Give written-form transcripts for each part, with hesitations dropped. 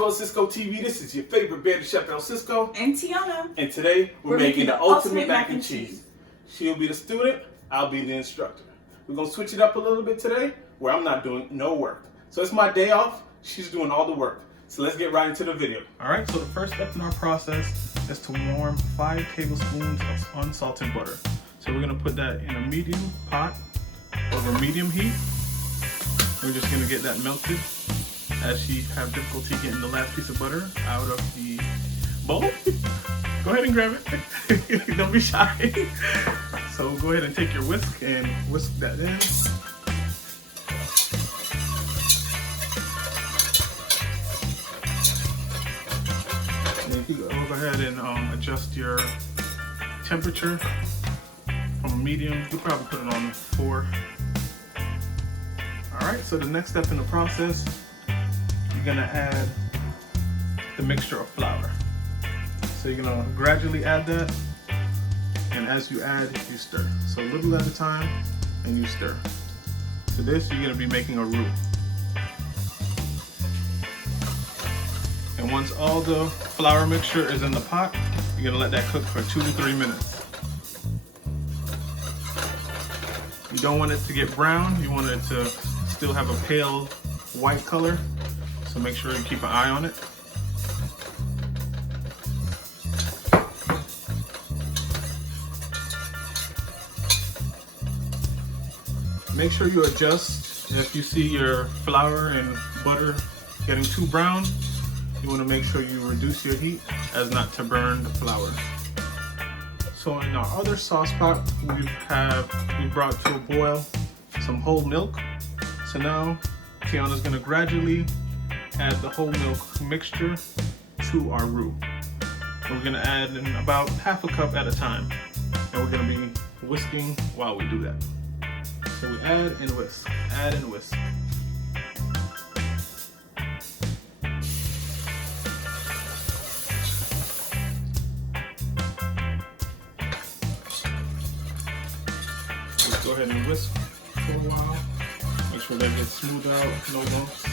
to El Cisco TV. This is your favorite bearded chef, El Cisco. And Tiana. And today, we're making the ultimate mac and cheese. She'll be the student, I'll be the instructor. We're going to switch it up a little bit today, where I'm not doing no work. So it's my day off, she's doing all the work. So let's get right into the video. Alright, so the first step in our process is to warm 5 tablespoons of unsalted butter. So we're going to put that in a medium pot over medium heat. We're just going to get that melted as she have difficulty getting the last piece of butter out of the bowl. Go ahead and grab it. Don't be shy. So go ahead and take your whisk and whisk that in. And you go ahead and adjust your temperature from a medium. You'll probably put it on 4. Alright, so the next step in the process, you're gonna add the mixture of flour. So you're gonna gradually add that, and as you add, you stir. So a little at a time, and you stir. To this, you're gonna be making a roux. And once all the flour mixture is in the pot, you're gonna let that cook for 2 to 3 minutes. You don't want it to get brown, you want it to still have a pale white color, so make sure you keep an eye on it. Make sure you adjust if you see your flour and butter getting too brown. You want to make sure you reduce your heat as not to burn the flour. So in our other sauce pot, we brought to a boil some whole milk. So now Tiana's going to gradually add the whole milk mixture to our roux. We're going to add in about half a cup at a time, and we're going to be whisking while we do that. So we add and whisk, add and whisk. Just go ahead and whisk for a while. Make sure that gets smoothed out, no lumps.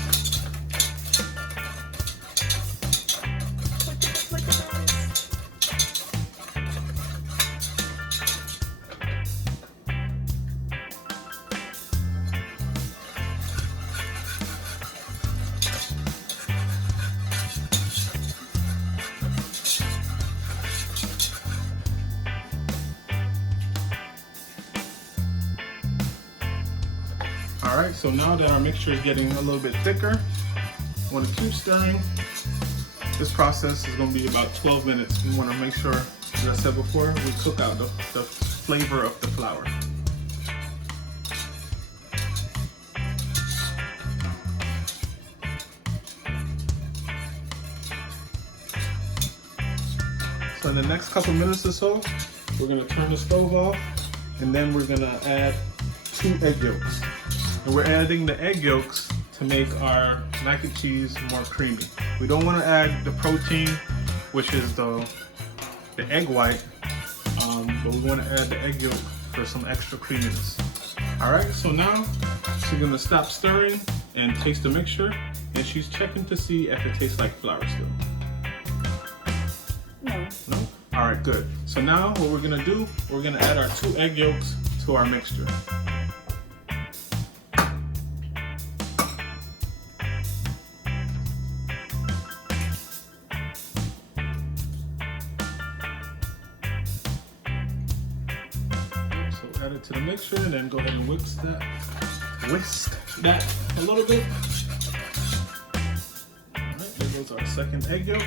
Alright, so now that our mixture is getting a little bit thicker, I want to keep stirring. This process is going to be about 12 minutes. We want to make sure, as I said before, we cook out the flavor of the flour. So in the next couple minutes or so, we're going to turn the stove off, and then we're going to add 2 egg yolks. And we're adding the egg yolks to make our mac and cheese more creamy. We don't want to add the protein, which is the egg white, but we want to add the egg yolk for some extra creaminess. Alright, so now she's going to stop stirring and taste the mixture, and she's checking to see if it tastes like flour still. No. No? Alright, good. So now what we're going to do, we're going to add our 2 egg yolks to our mixture. Add it to the mixture, and then go ahead and whisk that a little bit. Alright, there goes our second egg yolk.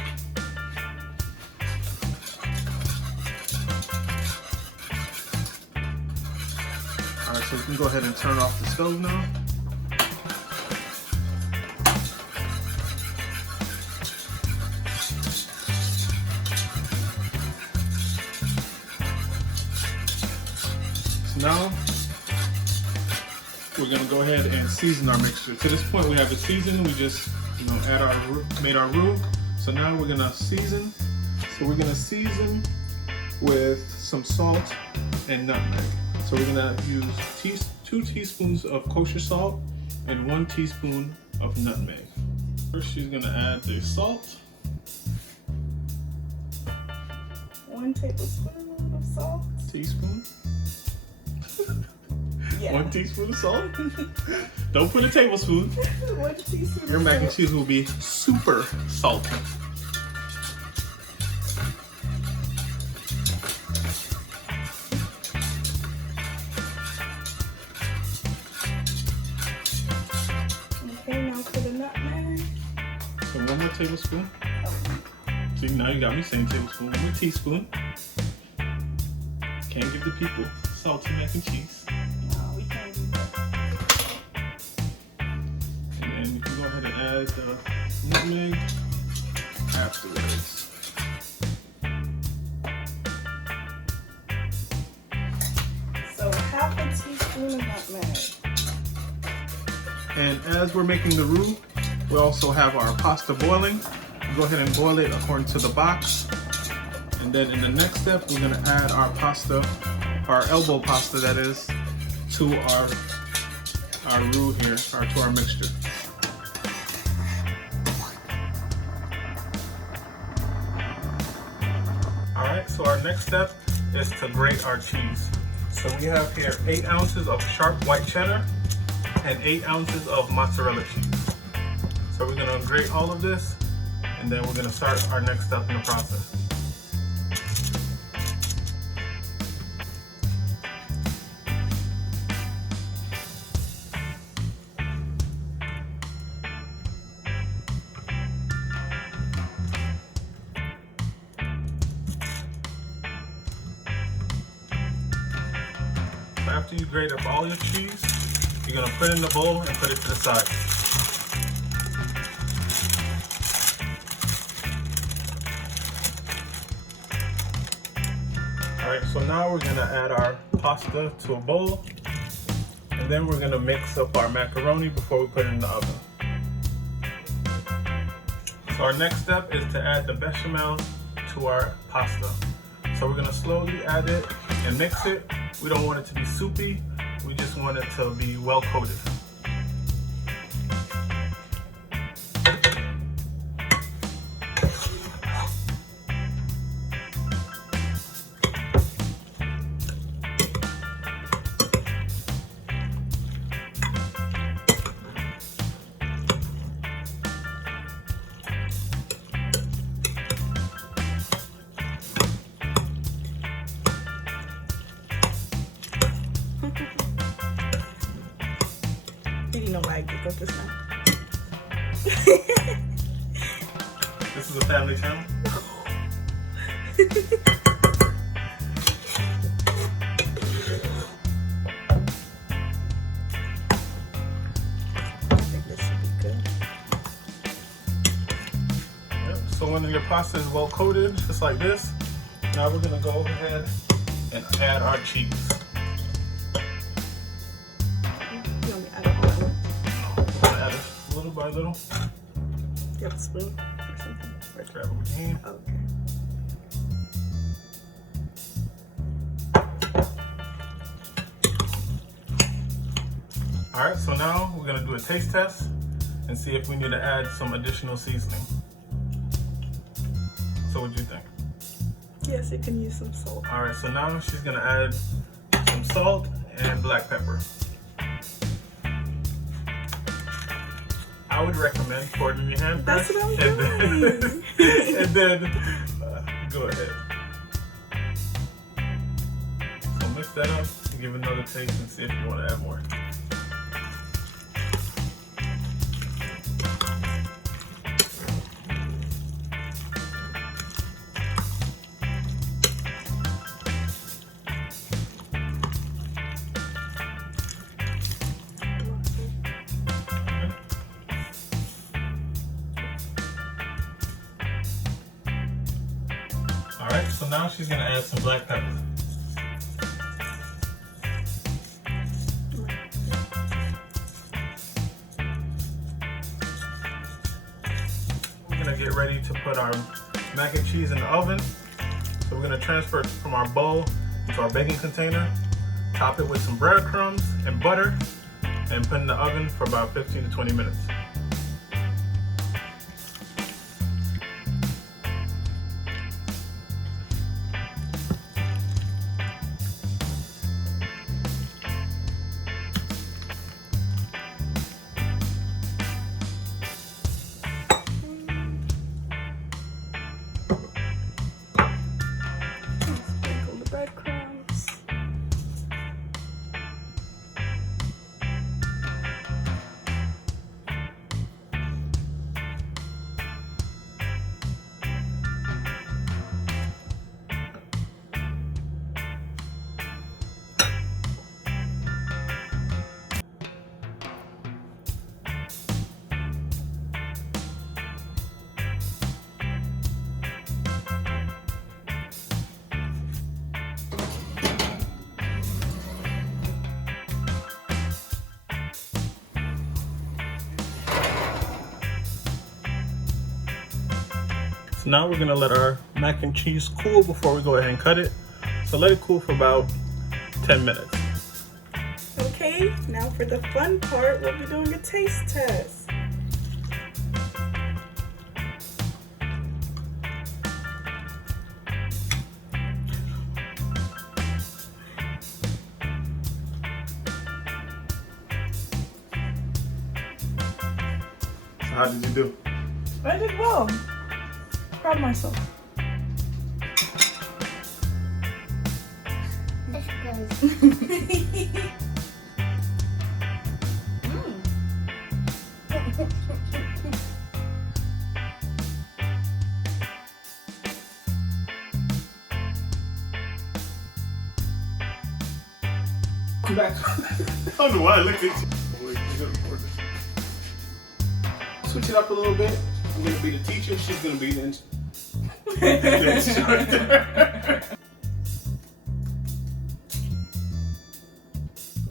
Alright, so we can go ahead and turn off the stove now. Now, we're going to go ahead and season our mixture. To this point, we have it seasoned. We just, made our roux. So now we're going to season. So we're going to season with some salt and nutmeg. So we're going to use 2 teaspoons of kosher salt and 1 teaspoon of nutmeg. First, she's gonna add the salt. 1 tablespoon of salt. Teaspoon. Yeah. 1 teaspoon of salt. Don't put a tablespoon. 1 teaspoon. Your mac and cheese will be super salty. Okay, now for the nutmeg. So 1 more tablespoon. See, now you got me saying tablespoon. 1 more teaspoon. Can't give the people salty mac and cheese. No, we can't do that. And then you can go ahead and add the nutmeg afterwards. So 1/2 teaspoon of nutmeg. And as we're making the roux, we also have our pasta boiling. Go ahead and boil it according to the box. And then in the next step, we're gonna add our pasta, our elbow pasta that is, to our roux here, or to our mixture. All right, so our next step is to grate our cheese. So we have here 8 ounces of sharp white cheddar and 8 ounces of mozzarella cheese. So we're gonna grate all of this, and then we're gonna start our next step in the process. After you grate up all your cheese, you're gonna put it in the bowl and put it to the side. Alright, so now we're gonna add our pasta to a bowl, and then we're gonna mix up our macaroni before we put it in the oven. So our next step is to add the bechamel to our pasta. So we're gonna slowly add it and mix it. We don't want it to be soupy, we just want it to be well coated. You know why I get up this time. This is a family channel. I think this should be good. Yep. So when your pasta is well coated, just like this, now we're gonna go ahead and add our cheese. You want me to add a whole? Add it little by little. You have a spoon or something? Or Grab it with your hand. okay. All right, so now we're gonna do a taste test and see if we need to add some additional seasoning. So what do you think? Yes, it can use some salt. All right, so now she's gonna add some salt and black pepper. I would recommend pouring in your hand That's first, what I'm doing. and then go ahead. So mix that up, give it another taste, and see if you want to add more. Alright, so now she's going to add some black pepper. We're going to get ready to put our mac and cheese in the oven. So we're going to transfer it from our bowl into our baking container, top it with some breadcrumbs and butter, and put in the oven for about 15 to 20 minutes. Now we're gonna let our mac and cheese cool before we go ahead and cut it. So let it cool for about 10 minutes. Okay, now for the fun part, we'll be doing a taste test. So how did you do? I did well. Proud of myself. That's Come back. I don't know why I looked at you. Switch it up a little bit. I'm gonna be the teacher. She's gonna be the instructor.